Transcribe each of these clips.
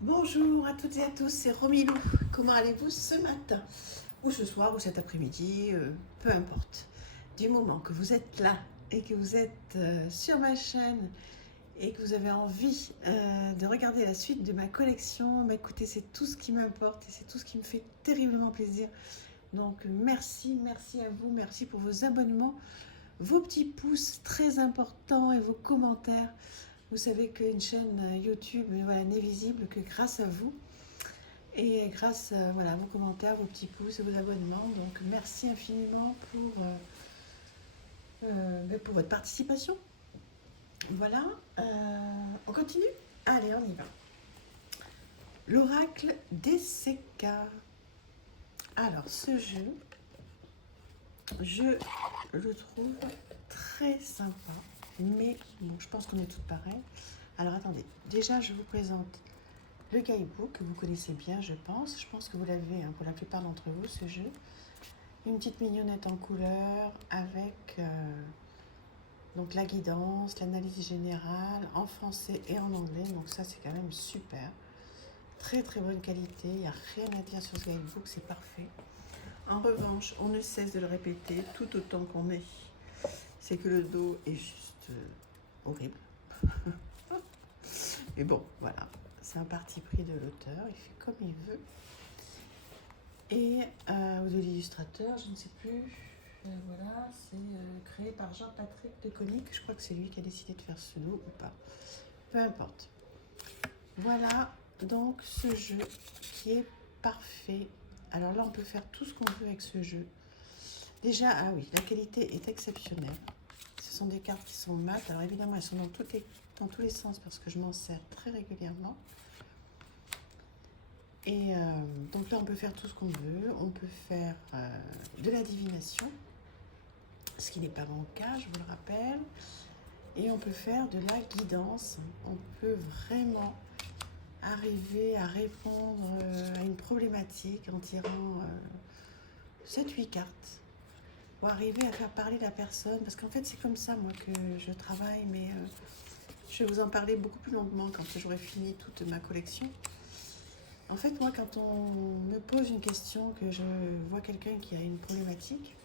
Bonjour à toutes et à tous, c'est Romilou. Comment allez-vous ce matin? Ou ce soir, ou cet après-midi, peu importe. Du moment que vous êtes là et que vous êtes sur ma chaîne et que vous avez envie de regarder la suite de ma collection, bah, écoutez, c'est tout ce qui m'importe et c'est tout ce qui me fait terriblement plaisir. Donc merci, merci à vous, merci pour vos abonnements, vos petits pouces très importants et vos commentaires. Vous savez qu'une chaîne YouTube voilà, n'est visible que grâce à vous et grâce voilà, à vos commentaires, vos petits pouces et vos abonnements. Donc merci infiniment pour votre participation. Voilà, on continue. Allez, on y va. L'oracle des CK. Alors ce jeu, je le trouve très sympa, mais bon, je pense qu'on est toutes pareilles. Alors attendez, déjà je vous présente le guidebook que vous connaissez bien, je pense. Je pense que vous l'avez pour la plupart d'entre vous, ce jeu. Une petite mignonnette en couleur avec donc la guidance, l'analyse générale en français et en anglais. Donc ça, c'est quand même super. Très très bonne qualité. Il n'y a rien à dire sur ce guidebook, c'est parfait. En revanche, on ne cesse de le répéter tout autant qu'on est. C'est que le dos est juste horrible. Mais bon, voilà. C'est un parti pris de l'auteur. Il fait comme il veut. Et ou de l'illustrateur, je ne sais plus. Voilà, c'est créé par Jean-Patrick Deconic. Je crois que c'est lui qui a décidé de faire ce dos ou pas. Peu importe. Voilà donc ce jeu qui est parfait. Alors là, on peut faire tout ce qu'on veut avec ce jeu. Déjà, ah oui, la qualité est exceptionnelle. Ce sont des cartes qui sont mat. Alors évidemment, elles sont dans tous les sens parce que je m'en sers très régulièrement. Et donc là, on peut faire tout ce qu'on veut. On peut faire de la divination, ce qui n'est pas mon cas, je vous le rappelle. Et on peut faire de la guidance. On peut vraiment arriver à répondre à une problématique en tirant 7-8 cartes. Ou arriver à faire parler la personne. Parce qu'en fait, c'est comme ça, moi, que je travaille. Mais je vais vous en parler beaucoup plus longuement quand j'aurai fini toute ma collection. En fait, moi, quand on me pose une question, que je vois quelqu'un qui a une problématique,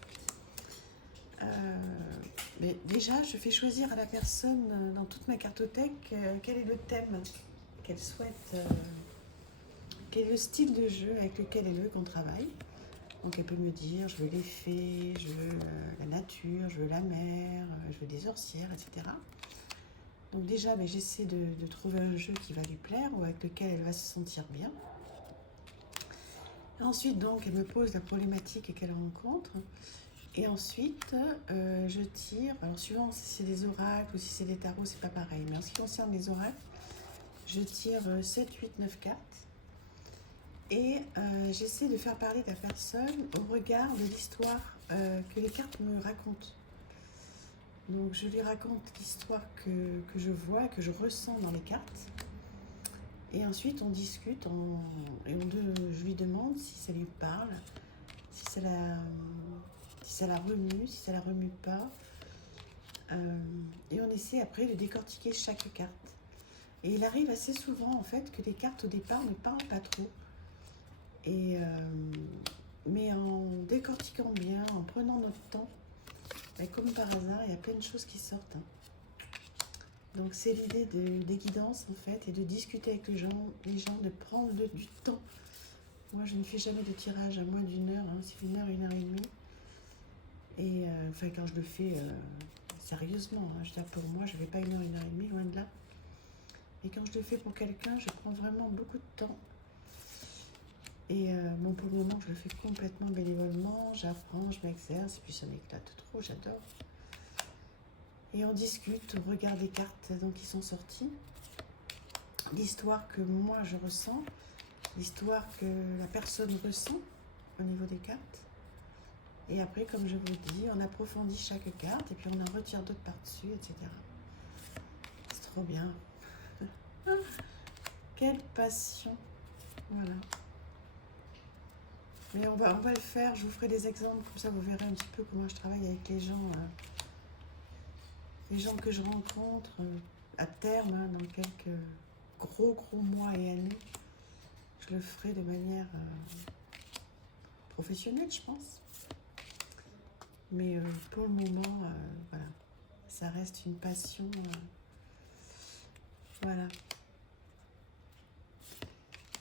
mais déjà, je fais choisir à la personne dans toute ma cartothèque quel est le thème qu'elle souhaite, quel est le style de jeu avec lequel elle veut qu'on travaille. Donc, elle peut me dire, je veux les fées, je veux la nature, je veux la mer, je veux des sorcières, etc. Donc déjà, j'essaie de trouver un jeu qui va lui plaire ou avec lequel elle va se sentir bien. Ensuite, donc, elle me pose la problématique qu'elle rencontre. Et ensuite, je tire. Alors, suivant si c'est des oracles ou si c'est des tarots, c'est pas pareil. Mais en ce qui concerne les oracles, je tire 7, 8, 9 cartes. Et j'essaie de faire parler la personne au regard de l'histoire que les cartes me racontent. Donc, je lui raconte l'histoire que je vois, que je ressens dans les cartes. Et ensuite, on discute je lui demande si ça lui parle, si ça la remue, si ça la remue pas. Et on essaie après de décortiquer chaque carte. Et il arrive assez souvent, en fait, que les cartes au départ ne parlent pas trop. Mais en décortiquant bien, en prenant notre temps, comme par hasard, il y a plein de choses qui sortent. Donc c'est l'idée des guidances en fait, et de discuter avec les gens, de prendre du temps. Moi je ne fais jamais de tirage à moins d'une heure, c'est 1 heure, 1 heure et demie. Et enfin quand je le fais sérieusement, je veux dire pour moi je ne vais pas 1 heure, 1 heure et demie, loin de là. Et quand je le fais pour quelqu'un, je prends vraiment beaucoup de temps. Et bon pour le moment je le fais complètement bénévolement, j'apprends, je m'exerce, et puis ça m'éclate trop, j'adore. Et on discute, on regarde les cartes qui sont sorties, l'histoire que moi je ressens, l'histoire que la personne ressent au niveau des cartes. Et après, comme je vous dis, on approfondit chaque carte et puis on en retire d'autres par-dessus, etc. C'est trop bien. Quelle passion. Voilà. Mais on va le faire, je vous ferai des exemples, comme ça vous verrez un petit peu comment je travaille avec les gens que je rencontre à terme, dans quelques gros mois et années. je le ferai de manière professionnelle, je pense. Mais pour le moment, voilà, ça reste une passion. Voilà.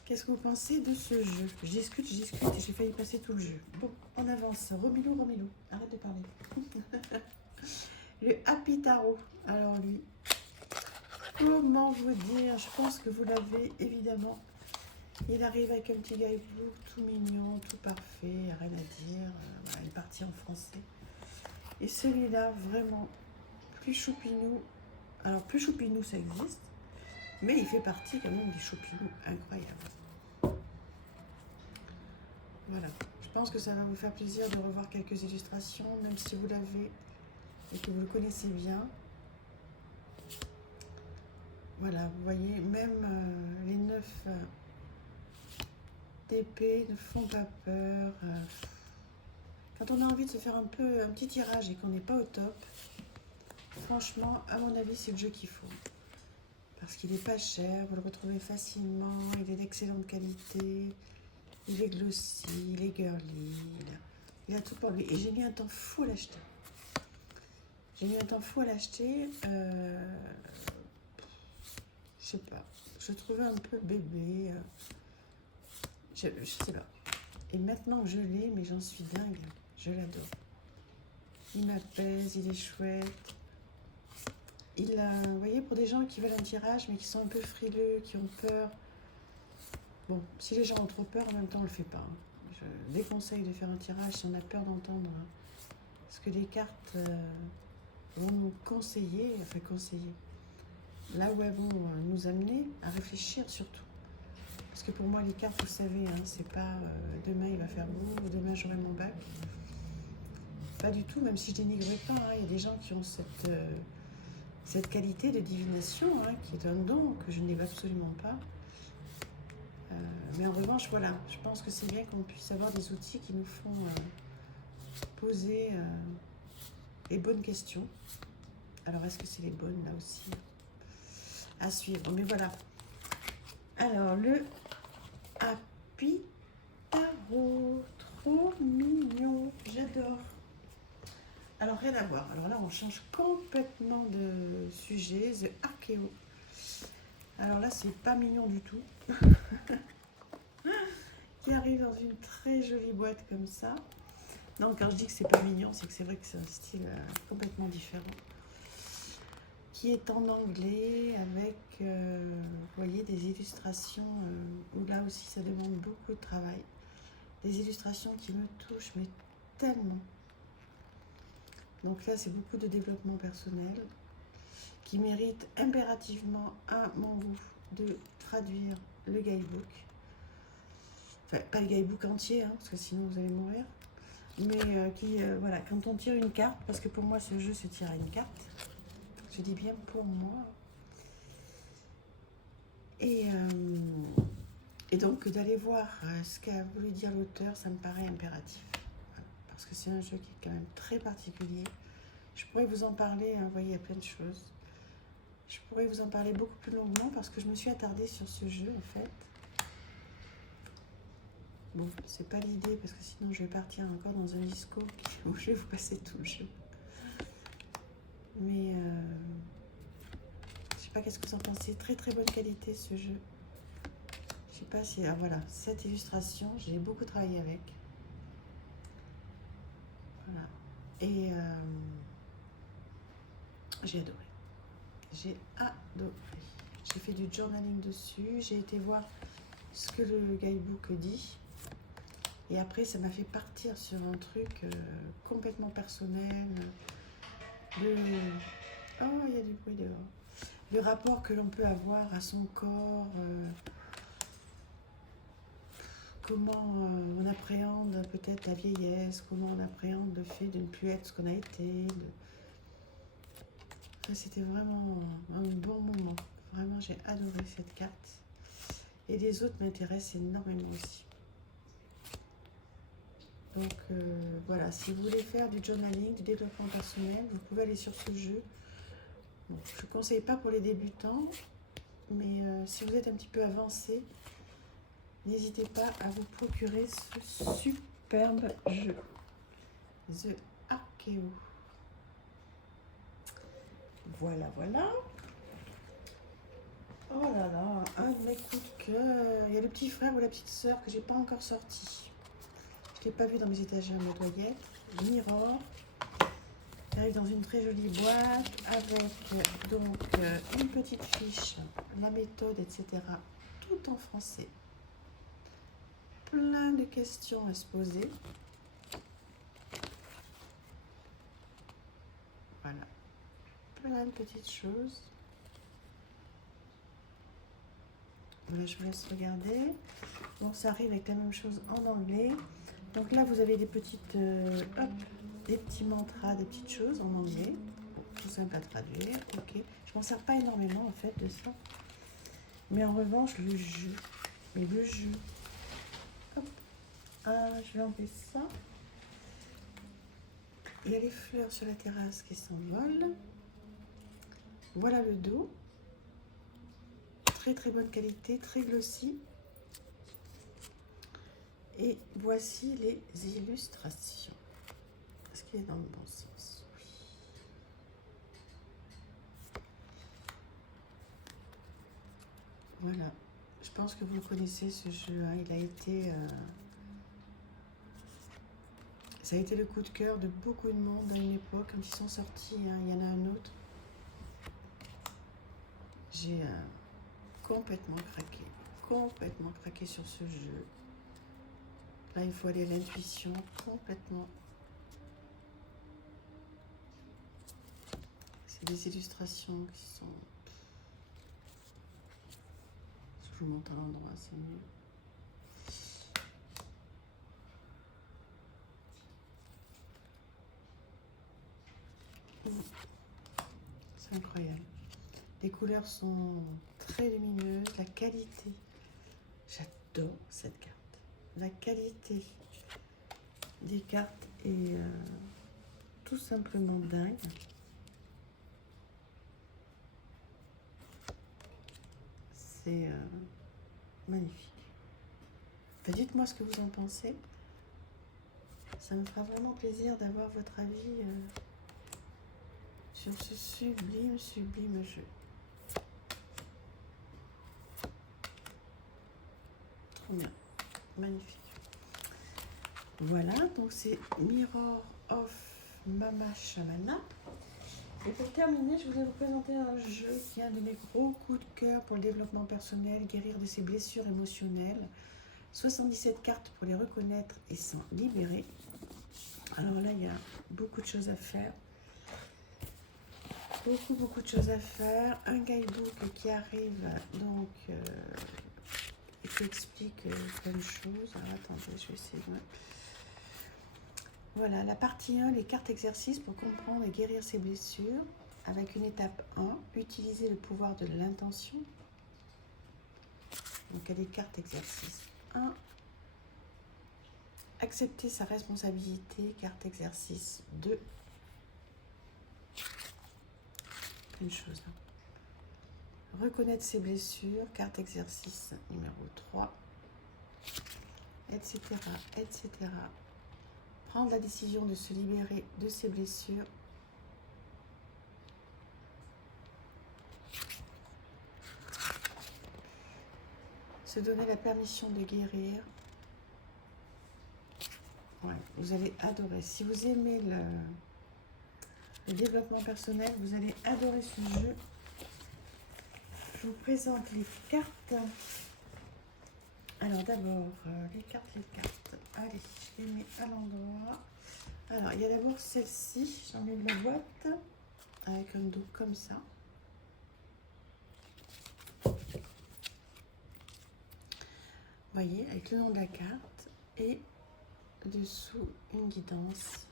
Qu'est-ce que vous pensez de ce jeu? Je discute et j'ai failli passer tout le jeu. Bon, on avance. Romilou, arrête de parler. Le Happy Tarot. Alors lui, comment vous dire? Je pense que vous l'avez évidemment. Il arrive avec un petit guidebook tout mignon, tout parfait, rien à dire. Voilà, il est parti en français. Et celui-là, vraiment, plus choupinou. Alors, plus choupinou, ça existe. Mais il fait partie quand même des choupinous incroyables. Voilà. Je pense que ça va vous faire plaisir de revoir quelques illustrations, même si vous l'avez et que vous le connaissez bien. Voilà, vous voyez, même les 9 d'épée ne font pas peur. Quand on a envie de se faire un petit tirage et qu'on n'est pas au top, franchement, à mon avis, c'est le jeu qu'il faut. Parce qu'il n'est pas cher, vous le retrouvez facilement, il est d'excellente qualité, il est glossy, il est girly, il a tout pour lui. Et j'ai mis un temps fou à l'acheter. Je sais pas, je trouvais un peu bébé, je sais pas. Et maintenant je l'ai, mais j'en suis dingue, je l'adore. Il m'apaise, il est chouette. Vous voyez, pour des gens qui veulent un tirage, mais qui sont un peu frileux, qui ont peur. Bon, si les gens ont trop peur, en même temps, on ne le fait pas. Je déconseille de faire un tirage si on a peur d'entendre ce que les cartes vont nous conseiller, là où elles vont nous amener à réfléchir surtout. Parce que pour moi, les cartes, vous savez, c'est pas demain il va faire beau ou demain j'aurai mon bac. Pas du tout, même si je dénigre pas. Il y a des gens qui ont cette qualité de divination, qui est un don que je n'ai absolument pas. Mais en revanche, voilà, je pense que c'est bien qu'on puisse avoir des outils qui nous font poser les bonnes questions. Alors, est-ce que c'est les bonnes, là aussi? À suivre, mais voilà. Alors, le Happy Tarot, trop mignon, j'adore. Alors, rien à voir. Alors là, on change complètement de sujet. The Archeo. Alors là, c'est pas mignon du tout. Qui arrive dans une très jolie boîte comme ça. Non, quand je dis que c'est pas mignon, c'est que c'est vrai que c'est un style complètement différent. Qui est en anglais avec, vous voyez, des illustrations où là aussi ça demande beaucoup de travail. Des illustrations qui me touchent, mais tellement. Donc là, c'est beaucoup de développement personnel qui mérite impérativement, à mon goût, de traduire le guidebook. Enfin, pas le guidebook entier, parce que sinon vous allez mourir. Mais voilà, quand on tire une carte, parce que pour moi ce jeu se tire à une carte, je dis bien pour moi. Et donc d'aller voir ce qu'a voulu dire l'auteur, ça me paraît impératif. Voilà, parce que c'est un jeu qui est quand même très particulier. Je pourrais vous en parler, vous voyez, il y a plein de choses. Je pourrais vous en parler beaucoup plus longuement parce que je me suis attardée sur ce jeu en fait. Bon, c'est pas l'idée parce que sinon je vais partir encore dans un disco où je vais vous passer tout le jeu. Mais je sais pas qu'est-ce que vous en pensez. Très très bonne qualité ce jeu. Je sais pas si... Ah, voilà, cette illustration, j'ai beaucoup travaillé avec. Voilà. Et j'ai adoré. J'ai adoré. J'ai fait du journaling dessus. J'ai été voir ce que le guidebook dit. Et après, ça m'a fait partir sur un truc complètement personnel. Oh, il y a du bruit dehors. Le rapport que l'on peut avoir à son corps. Comment on appréhende peut-être la vieillesse. Comment on appréhende le fait de ne plus être ce qu'on a été. Enfin, c'était vraiment un bon moment. Vraiment, j'ai adoré cette carte. Et les autres m'intéressent énormément aussi. Donc voilà, si vous voulez faire du journaling, du développement personnel, vous pouvez aller sur ce jeu. Bon, je ne conseille pas pour les débutants, mais si vous êtes un petit peu avancé, n'hésitez pas à vous procurer ce superbe jeu. The Archeo. Voilà, voilà. Oh là là, un de mes coups de cœur. Il y a le petit frère ou la petite sœur que j'ai pas encore sorti. Je l'ai pas vu dans mes étagères nettoyettes. Mirror. Il arrive dans une très jolie boîte avec donc une petite fiche, la méthode, etc. Tout en français. Plein de questions à se poser. Voilà. Plein de petites choses. Là, je vous laisse regarder. Donc, ça arrive avec la même chose en anglais. Donc là, vous avez des petites, hop, des petits mantras, des petites choses en anglais. Tout simple à traduire. Ok. Je m'en sers pas énormément en fait de ça. Mais en revanche, le jeu. Mais le jeu. Hop. Ah, je vais enlever ça. Il y a les fleurs sur la terrasse qui s'envolent. Voilà le dos. Très très bonne qualité, très glossy. Et voici les illustrations. Est-ce qu'il est dans le bon sens? Oui. Voilà. Je pense que vous connaissez ce jeu. Hein. Il a été... ça a été le coup de cœur de beaucoup de monde à une époque. Quand ils sont sortis, hein, il y en a un autre. J'ai complètement craqué. Complètement craqué sur ce jeu. Là, il faut aller à l'intuition complètement. C'est des illustrations qui sont... Si je vous montre à l'endroit, c'est mieux. C'est incroyable. Les couleurs sont très lumineuses. La qualité, j'adore cette carte. La qualité des cartes est tout simplement dingue. C'est magnifique. Enfin, dites-moi ce que vous en pensez. Ça me fera vraiment plaisir d'avoir votre avis sur ce sublime, sublime jeu. Trop bien. Magnifique. Voilà, donc c'est Mirror of Mama Shamana. Et pour terminer, je voulais vous présenter un jeu qui est un de mes gros coups de cœur pour le développement personnel, guérir de ses blessures émotionnelles. 77 cartes pour les reconnaître et s'en libérer. Alors là, il y a beaucoup de choses à faire. Beaucoup de choses à faire. Un guidebook qui arrive, donc, et qui explique plein de choses. Alors attendez, je vais essayer de... Voilà, la partie 1, les cartes exercices pour comprendre et guérir ses blessures. Avec une étape 1, utiliser le pouvoir de l'intention. Donc, il y a des cartes exercices 1. Accepter sa responsabilité, carte exercice 2. Une chose. Reconnaître ses blessures, carte exercice numéro 3. Etc. etc. Prendre la décision de se libérer de ses blessures. Se donner la permission de guérir. Ouais, vous allez adorer. Si vous aimez le développement personnel, vous allez adorer ce jeu. Je vous présente les cartes. Alors d'abord, les cartes. Allez, je les mets à l'endroit. Alors, il y a d'abord celle-ci. J'enlève la boîte avec un dos comme ça. Vous voyez, avec le nom de la carte et dessous une guidance.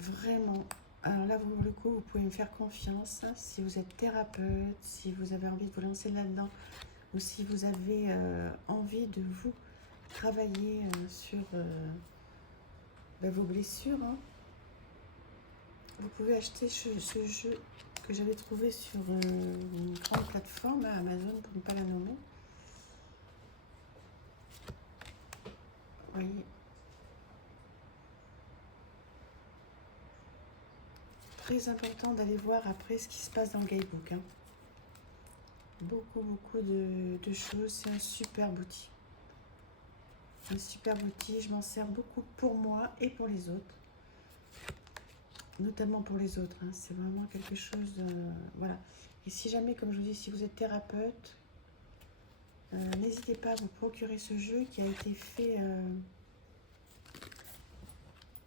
Vraiment. Alors là, pour le coup, vous pouvez me faire confiance. Si vous êtes thérapeute, si vous avez envie de vous lancer là-dedans, ou si vous avez envie de vous travailler sur vos blessures, hein. Vous pouvez acheter ce jeu que j'avais trouvé sur grande plateforme, hein, Amazon pour ne pas la nommer. Vous voyez. Très important d'aller voir après ce qui se passe dans le guidebook. Hein. Beaucoup de choses. C'est un super outil. Un super outil. Je m'en sers beaucoup pour moi et pour les autres. Notamment pour les autres. Hein. C'est vraiment quelque chose... voilà. Et si jamais, comme je vous dis, si vous êtes thérapeute, n'hésitez pas à vous procurer ce jeu qui a été fait...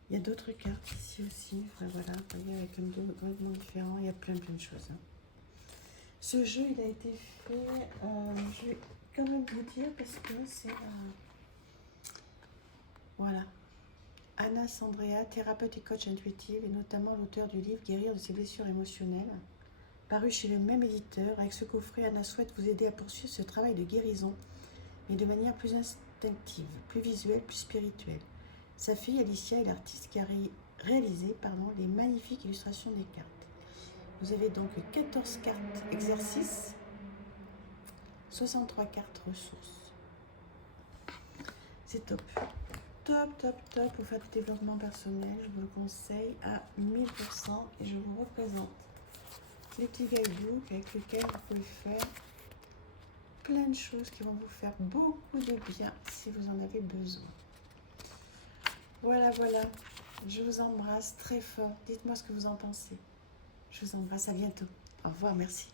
il y a d'autres cartes ici aussi. Enfin, voilà, vous voyez, avec un dos complètement différent. Il y a plein de choses. Hein. Ce jeu, il a été fait... je vais quand même vous dire parce que c'est... voilà. Anna Sandrea, thérapeute et coach intuitive, et notamment l'auteur du livre Guérir de ses blessures émotionnelles, paru chez le même éditeur. Avec ce coffret, Anna souhaite vous aider à poursuivre ce travail de guérison, mais de manière plus instinctive, plus visuelle, plus spirituelle. Sa fille Alicia est l'artiste qui a réalisé les magnifiques illustrations des cartes. Vous avez donc 14 cartes exercices, 63 cartes ressources. C'est top. Top pour faire du développement personnel. Je vous le conseille à 1000% et je vous représente les petits guidebooks avec lesquels vous pouvez faire plein de choses qui vont vous faire beaucoup de bien si vous en avez besoin. Voilà. Je vous embrasse très fort. Dites-moi ce que vous en pensez. Je vous embrasse. À bientôt. Au revoir. Merci.